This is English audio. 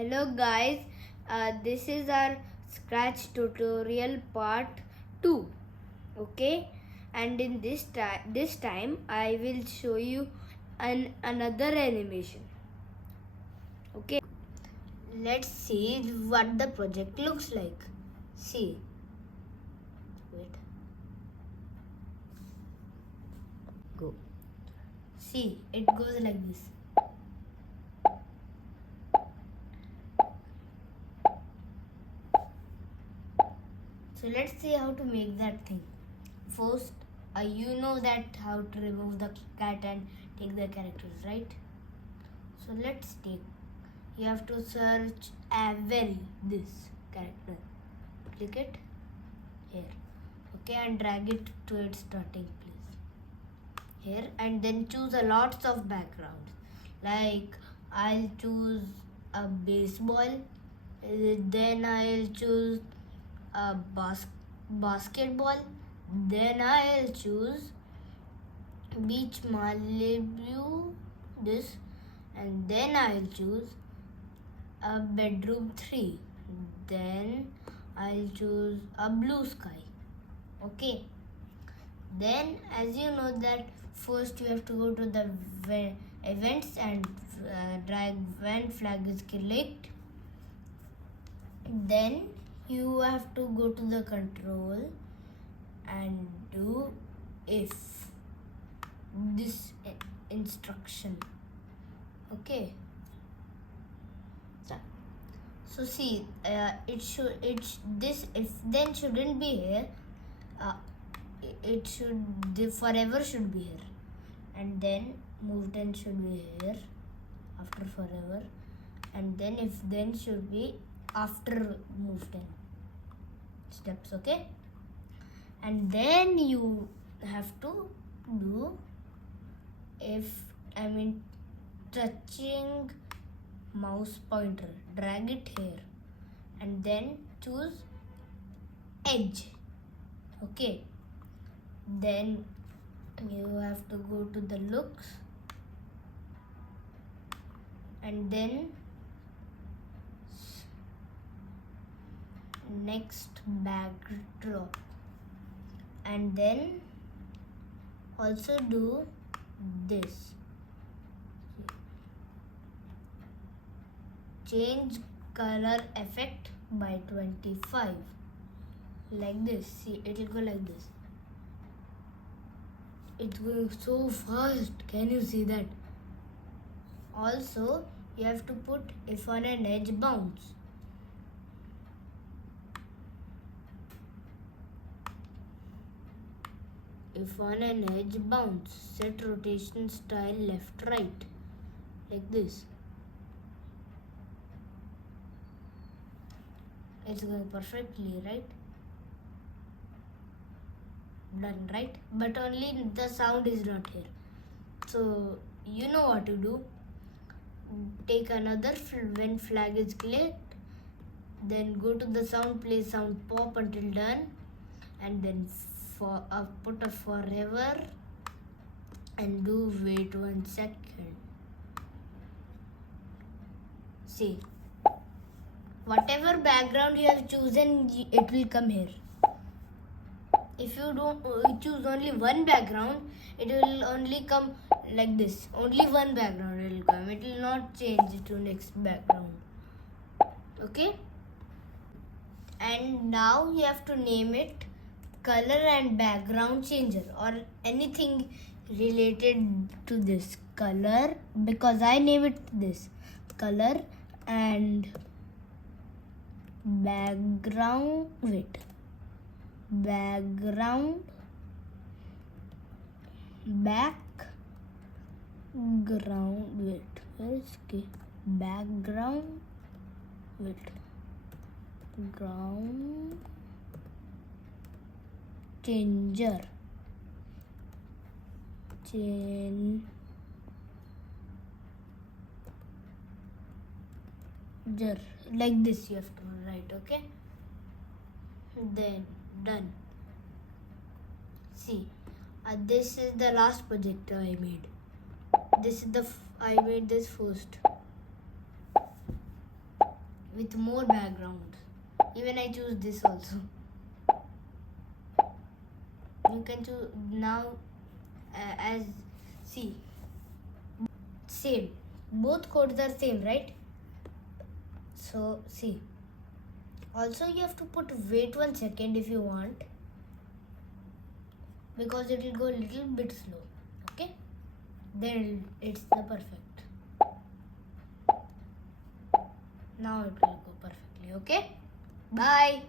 Hello guys, this is our Scratch tutorial part 2. Okay, and in this time I will show you another animation. Okay, let's see what the project looks like. See, wait, go. See, it goes like this. So let's see how to make that thing. First, you know that how to remove the cat and take the characters, right? So let's take. You have to search Avery, this character. Click it here. Okay, and drag it to its starting place. Here, and then choose a lots of backgrounds. Like I'll choose a baseball. Then I'll choose a basketball. Then I'll choose beach Malibu, this, and then I'll choose a bedroom 3. Then I'll choose a blue sky. Okay. Then, as you know that first you have to go to the events and drag when flag is clicked. Then you have to go to the control and do if this instruction. Okay. So see, this if then shouldn't be here. It should forever should be here, and then move then should be here after forever, and then if then should be after move then steps. Okay, and then you have to do touching mouse pointer, drag it here and then choose edge. Okay, then you have to go to the looks and then next backdrop, and then also do this. Change color effect by 25 like this. See, it will go like this. It's going so fast. Can you see that? Also, you have to put if on an edge bounce. If on an edge bounce, set rotation style left right like this. It's going perfectly, right? Done, right? But only the sound is not here. So you know what to do. Take another when flag is clicked, then go to the sound, play sound pop until done, and then put a forever and do wait 1 second. See, whatever background you have chosen, it will come here. If you don't choose only one background, it will only come like this. Only one background will come. It will not change to next background. Okay? And now you have to name it color and background changer or anything related to this color, because I name it this color and background where is the background ground changer like this you have to write. Okay, then done. See, this is the last project I made. This is I made this first. with more background. Even I choose this also. You can choose now as see same. Both codes are same, right? So see. Also you have to wait 1 second if you want, because it will go a little bit slow. Okay, then it's the perfect. Now it will go perfectly. Okay, bye.